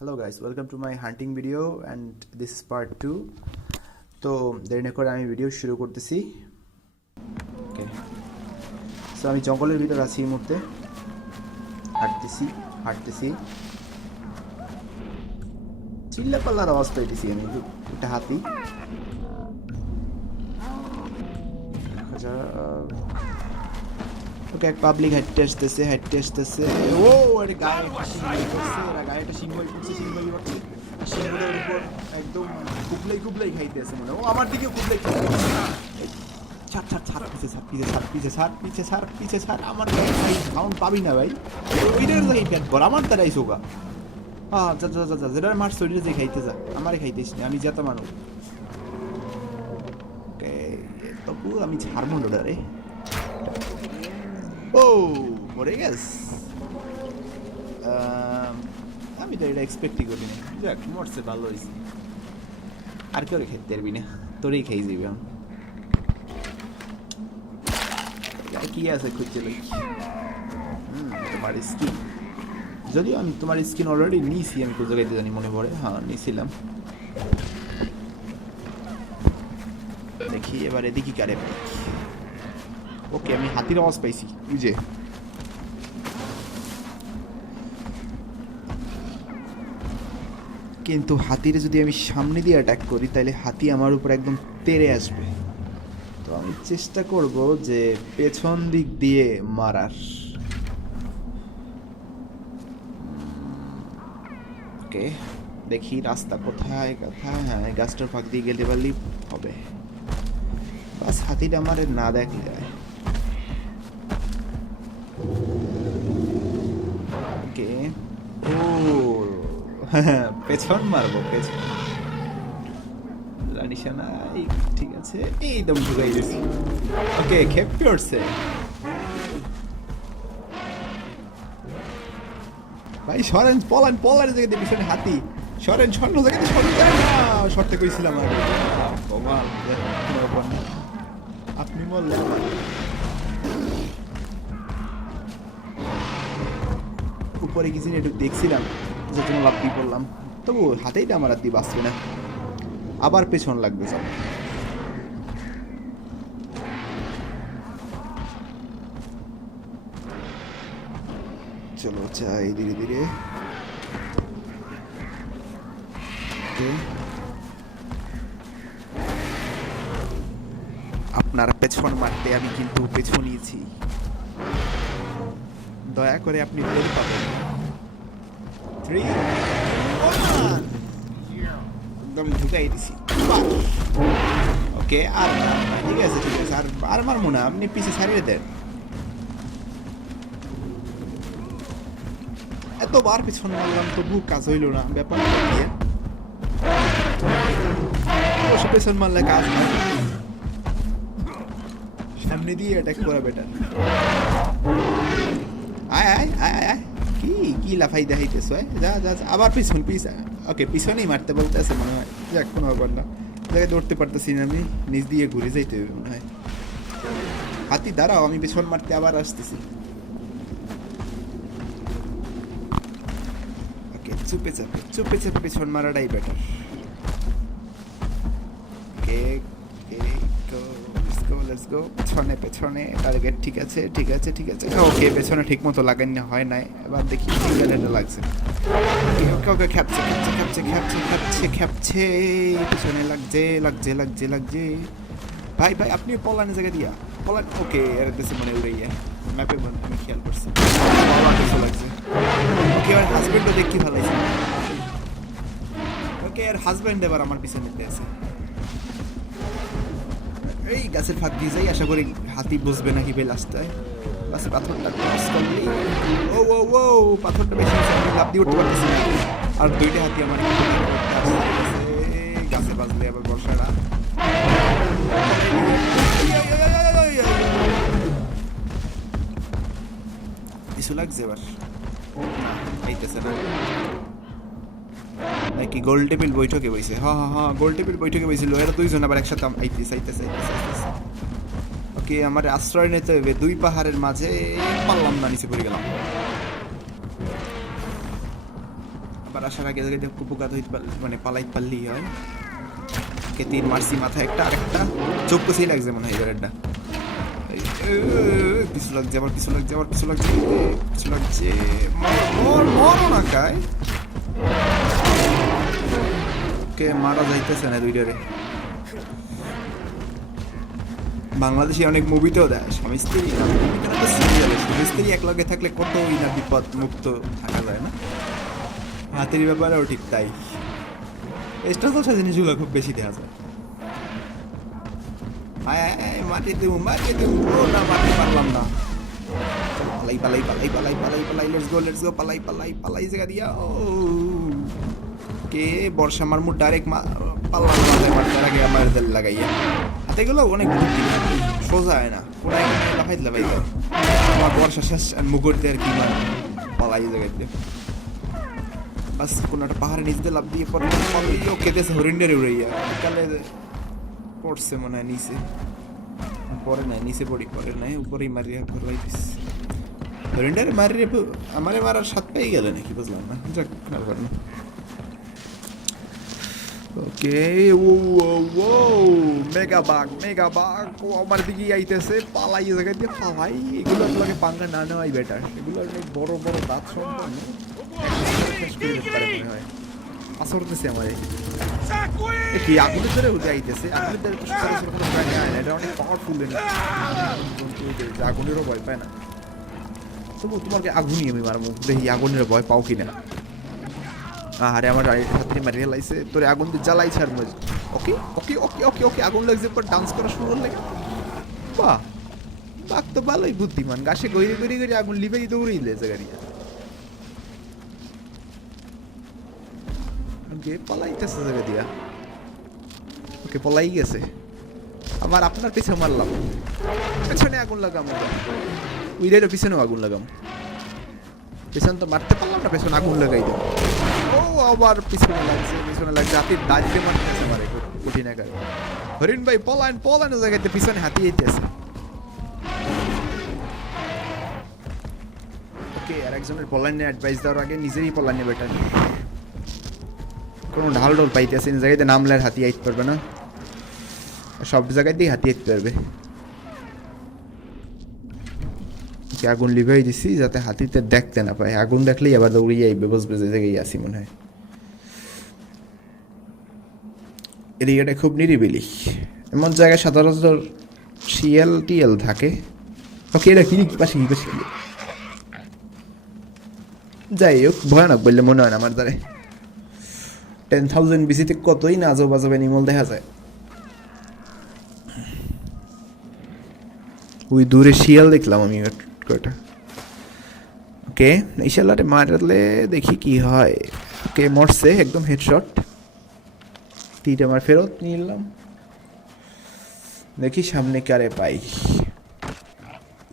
Hello guys, welcome to my hunting video and this is part 2. তো দেরি না করে আমি ভিডিও শুরু করতেছি। ওকে, সো আমি জঙ্গলের ভিতর আছি এই মুহূর্তে, হাঁটতেছি চিল্লা পাল্লার আওয়াজ পাইতেছি আমি। এটা হাতি। ওকে, এক পাবলিক হাঁটতে আসতেছে। ও আরে গায়েটা সিংহই করছে সিংহটার উপর একদম কুবলাই খাইতেছে মনে। ও আমার দিকে কুবলাই পিছে ছাড় আমার সাউন্ড পাবি না ভাই। ওইটার জায়গায় পেট ভর আমার দ্বারাই সোগা। যা যেটা মারছ ওইটা যে খাইতে যা, আমারে খাইতেস না, আমি যেতে মানুষ। তবু আমি ছাড়বো না রে। ও মরে গেছ। আমি তো এটা এক্সপেক্টই করিনি। যাক, মরছে, ভালো হয়েছে। আর কেউ খেতে পারবি না, তোরই খাই যাবি। কি আছে খুঁজছে লোক? তোমার স্কিন, যদিও আমি তোমার স্কিন অলরেডি নিয়েছি, আমি কোন জায়গায় জানি মনে পড়ে। হ্যাঁ, নিয়েছিলাম। দেখি এবার এদিকে কারে। ওকে, আমি হাতির আওয়াজ পাইছি। এই যে কিন্তু হাতির যদি আমি সামনে দিয়ে অ্যাটাক করি তাহলে হাতি আমার উপর একদম তেড়ে আসবে। তো আমি চেষ্টা করব যে পেছন দিক দিয়ে মারার। ওকে, দেখি রাস্তা কোথায়। হ্যাঁ, গাছটার ফাঁক দিয়ে গেলে পারলেই হবে। বাস হাতিটা আমার না দেখলে। ওকে, ও পেছন মারবো, পেছন নিশানা। ঠিক আছে, এইদম ঢুকাই দিয়েছি। ওকে, খেপে উঠছে ভাই। সরেন, পলান জায়গাতে পিছনে হাতি। সরেন জায়গাতে সরতে কইছিলাম আগে। আপনি বললেন উপরে কিছু একটু দেখছিলাম, যে জন্য লাভ দিয়ে পড়লাম। তবু হাতেইটা আমার আর দিয়ে বাঁচবে না, আবার পেছন লাগবে সব। চলো যাই ধীরে ধীরে। আপনার পেছন মারতে আমি কিন্তু পেছনিয়েছি, দয়া করে আপনি টের পাবেন। 3 একদম ঢুকাই দিছি। ওকে, আর ঠিক আছে আর মারবো না, আপনি পিছে ছাড়িয়ে দেন। এতবার পিছন মারলাম তবু কাজ হইল না। ব্যাপার পেছন মারলে কাজ হয়, সামনে দিয়ে অ্যাটাক করা বেটার। আয় কি লাফাই দেখাইতেছ? যা আবার পিছন। ওকে, পিছনেই মারতে বলতে আছে মনে হয়। যাক, কোনো ব্যাপার না। জায়গায় দৌড়তে পারতেছি না আমি, নিচ দিয়ে ঘুরে যাইতে হবে মনে হয়। হাতি দাঁড়াও, আমি পিছন মারতে আবার আসতেছি। ওকে, চুপে চাপে পিছন মারাটাই বেটার। Okay, let's go. পেছনে টার্গেট। ঠিক আছে। ওকে, পেছনে ঠিক মতো লাগানো হয় নাই। এবার দেখি এটা লাগছে। ওকে, খ্যাপছে। পেছনে লাগছে। ভাই আপনি পলানের জায়গা দিয়া পলান। ওকে, এর দেশে মানে উড়াইয়া ম্যাপে আমি খেয়াল করছি কিছু লাগছে। ওকে, এবার হাজবেন্ডও দেখি ভালো আছে। ওকে, আর হাজবেন্ড এবার আমার পিছনে আছে। এই গাছের ফাঁক দিয়ে যাই, আশা করি হাতি বসবে নাকি বেলাস্তায়। গাছের পাথরটা ক্রস করলেই ও পাথরটা বেশি লাভ দিয়ে উঠতে পারতেছি না। আর দুইটা হাতি আমার গাছে বাজলে আবার বর্ষাটা। কিছু লাগছে এবার, আইতেছে না নাকি? গোল টেবিল বৈঠকে বইছে। হ্যাঁ, গোল টেবিল বৈঠকে বইছিল। এরা দুইজন আবার একসাথে আইতেছে। ওকে, আমার আশ্রয় নিতে হবে। 2 পাহাড়ের মাঝে পারলাম না, নিচে পড়ে গেলাম। আবার আসার আগে জায়গায় কুপুকাত হইতে মানে পালাইতে পারলেই হয়। কে 3 মারছি মাথায় একটা, আরেকটা চোখ কষেই লাগছে মনে হয় এবারেরটা। কিছু লাগছে আবার, কিছু লাগছে আবার, কিছু লাগছে, কিছু লাগছে। মরো না খায়। কে মারা যাইতেছে না দুইটারে। বাংলাদেশে অনেক মুভিতেও দেয় স্বামী স্ত্রী, স্বামী স্ত্রী একলগে থাকলে কত না বিপদ মুক্ত থাকা যায় না। হাতের ব্যাপারেও ঠিক তাই। এক্সট্রা তো জিনিসগুলো খুব বেশি দেওয়া যায়। মাটি দেবো, মাটি দেবো, না মাটি পারলাম না। পালাই পালাই পালাই পালাই পালাই পালাই, লেটস গো লেটস গো, পালাই পালাই পালাই জায়গা দিয়া। ও কে বর্ষা মারমু ডাইরেক্ট পাল্লাম মাথায় মারতে আগে আমার দেল লাগাইয়া। হাতে গেলো অনেক সোজা হয় না, কোনায় লাফাইতে লাফাইতে আমার বর্ষা শেষ মুগুর দিয়ে আর কি মার পালাই জায়গাতে। বাস কোনো একটা পাহাড়ের নিচ দিয়ে লাভ দিয়ে পরে পালাইও কেঁদেছে হরিণডারে উড়াইয়া। কালে পড়ছে মনে হয় নিচে, পরে নাই নিচে পড়ি, পরে নাই উপরেই মারিয়া ফেলাই দিস। হরিণডারে মারিয়ে আমারে মারার স্বাদ পেয়ে গেলে নাকি বুঝলাম না। যাক ব্যাপার না। ওকে ও ও মেগা বাগ ও আমার দিকে আইতেছে, পালাই জায়গায় দিয়ে পালাই। এগুলো আপনাকে পাঙ্গা না নেওয়াই বেটার। এগুলো অনেক বড় বড় দাঁত সম্পন্ন, শেষ করে দিতে পারে মনে হয়। আসরতেছে আমার কি আগুনের ধরে উঠে আইতেছে। আগুনের ধরে কোনো প্রাণী আয় না, এটা অনেক পাওয়ারফুল। আগুনেরও ভয় পায় না, তবু তোমাকে আগুনই আমি মারবো, দেখি আগুনের ভয় পাও কিনা। আরে আমার হাতে মারিয়ে লাইছে, তোর আগুন দিয়ে জ্বালাই ছাড় মজ। ওকে ওকে ওকে ওকে ওকে আগুন লাগছে, পর ডান্স করা শুরু করলে। বাহ বাঘ তো ভালোই বুদ্ধিমান, গাছে গইরে গইরে গইরে আগুন লিভেই দৌড়েই লেছে গাড়িয়া। ওকে পলাইতেছে জায়গা দিয়া। ওকে পলাই গেছে। আবার আপনার পিছনে মারলাম, পেছনে আগুন লাগাম, উইরের পিছনেও আগুন লাগাম। পেছন তো মারতে পারলাম না, পেছনে আগুন লাগাই দেব। ও আবার পিছনে লাগছে, পিছনে লাগছে, হাতির দাঁড়িয়ে মারতেছে মারে কঠিন একা। হরিণ ভাই পলায়ন পলায়ন জায়গাতে পিছনে হাতি আইতেছে। ওকে আর একজনের পলায়নের অ্যাডভাইস দেওয়ার আগে নিজেরই পলায়নে বেটার। কোনো ঢাল ঢোল পাইতেছে না জায়গাতে, নামলে আর হাতি আইতে পারবে না, সব জায়গাতেই হাতি আইতে পারবে। আগুন লিভাই দিছি যাতে হাতিতে দেখতে না পায়, আগুন দেখলেই আবার দৌড়িয়ে আইবে, বুঝবে যে জায়গায় আসি মনে হয়। এরিয়াটা খুব নিরিবিলি, এমন জায়গায় সাধারণত শিয়াল টিয়াল থাকে। ওকে এটা কি পাশে কি পাশে, যাই হোক ভয়ানক বললে মনে হয় না আমার দ্বারে। 10,000 বিসিতে কতই না আজব আজব অ্যানিমাল দেখা যায়। ওই দূরে শিয়াল দেখলাম আমি কয়টা। ওকে এই শালারে মারলে দেখি কি হয়। ওকে মরছে একদম হেডশট, তীর আমার ফেরত নিলাম। দেখি সামনে কারে পাই।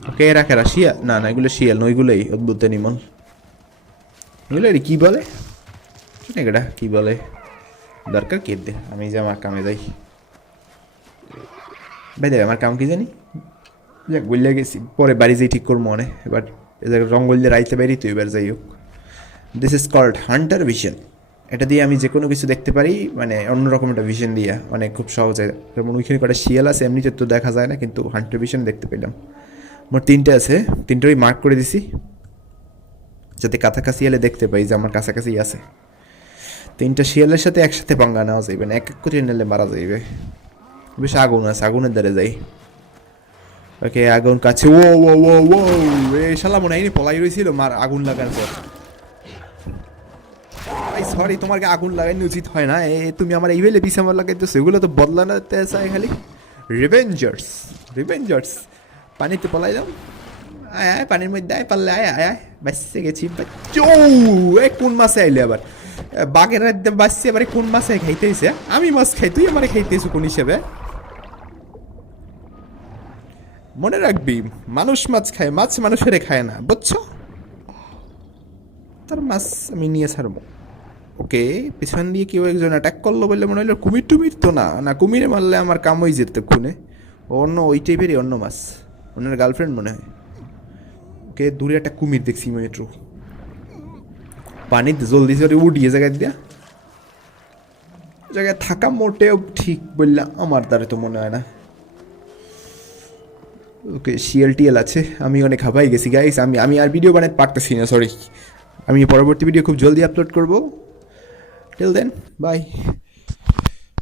ওকে এরা শিয়াল না, না এগুলো শিয়াল নয়, ওইগুলোই অদ্ভুত অ্যানিমাল। এগুলো কি বলে এটা কি বলে, দরকার কে দে, আমি যে আমার কামে যাই। ভাই দেখ আমার কাম কি জানি, যাক বললে গেছি, পরে বাড়ি যেই ঠিক করবো মনে। এবার রঙ্গল দিয়ে রাইতে বেরি তো এবার যাই হোক। This is called hunter vision. এটা দিয়ে আমি যে কোনো কিছু দেখতে পারি, মানে অন্যরকম একটা ভিশন দিয়ে, মানে খুব সহজে। যেমন ওইখানে কটা শিয়াল আছে, এমনিতে তো দেখা যায় না, কিন্তু হান্টার ভিশন দেখতে পেলাম। মোট 3টে আছে, 3টোই মার্ক করে দিছি যাতে কাছাকাছি এলে দেখতে পাই যে আমার কাছাকাছি আছে। 3টা শিয়ালের সাথে একসাথে পাঙ্গা নেওয়া যাইবে না, এক এক করে নিলে মারা যাইবে। বেশ আগুন আছে, আগুনের দ্বারে যাই। ওকে আগুন কাছে, ও ও ও ও এ শালা মনে হয় পলাই রয়েছিল মার আগুন লাগার পর। সরি তোমাকে আগুন লাগাইনি উচিত হয় না, তুমি আমার এই বেলে পিছে আমার লাগাইতো, সেগুলো তো বদলাতে চাই খালি। রিভেঞ্জার্স রিভেঞ্জার্স পানিতে পলাই দাও, আয় আয় পানির মধ্যে আয়, পারলে আয় আয় আয়, বাঁচতে গেছি। কোন মাছে আইলে আবার বাঘের বাঁচছে, এবারে কোন মাছে খাইতেছে? আমি মাছ খাই, তুই আমার খাইতেছ কোন হিসেবে? মনে রাখবি মানুষ মাছ খায়, মাছ মানুষের খায় না, বুঝছো? তার মাছ আমি নিয়ে ছাড়বো। ওকে পিছন দিয়ে কেউ একজন অ্যাটাক করলো বলে মনে হলো। কুমির টুমির তো না, না কুমিরে মারলে আমার কাম হয়ে যেত খুনে। অন্য ওই টাইপেরই অন্য মাছ, ওনার গার্লফ্রেন্ড মনে হয়। ওকে দূরে একটা কুমির দেখছি মেট্রো, পানিতে জলদি জলদি উঠিয়ে জায়গায় দিয়া জায়গায় থাকা মোটেও ঠিক বললাম আমার দ্বারা তো মনে হয় না। ওকে শিএল টিএল আছে, আমি অনেক হাবাই গেছি গাইস, আমি আর ভিডিও বানাতে পারতেছি না, সরি। আমি পরবর্তী ভিডিও খুব জলদি আপলোড করবো। Till then by.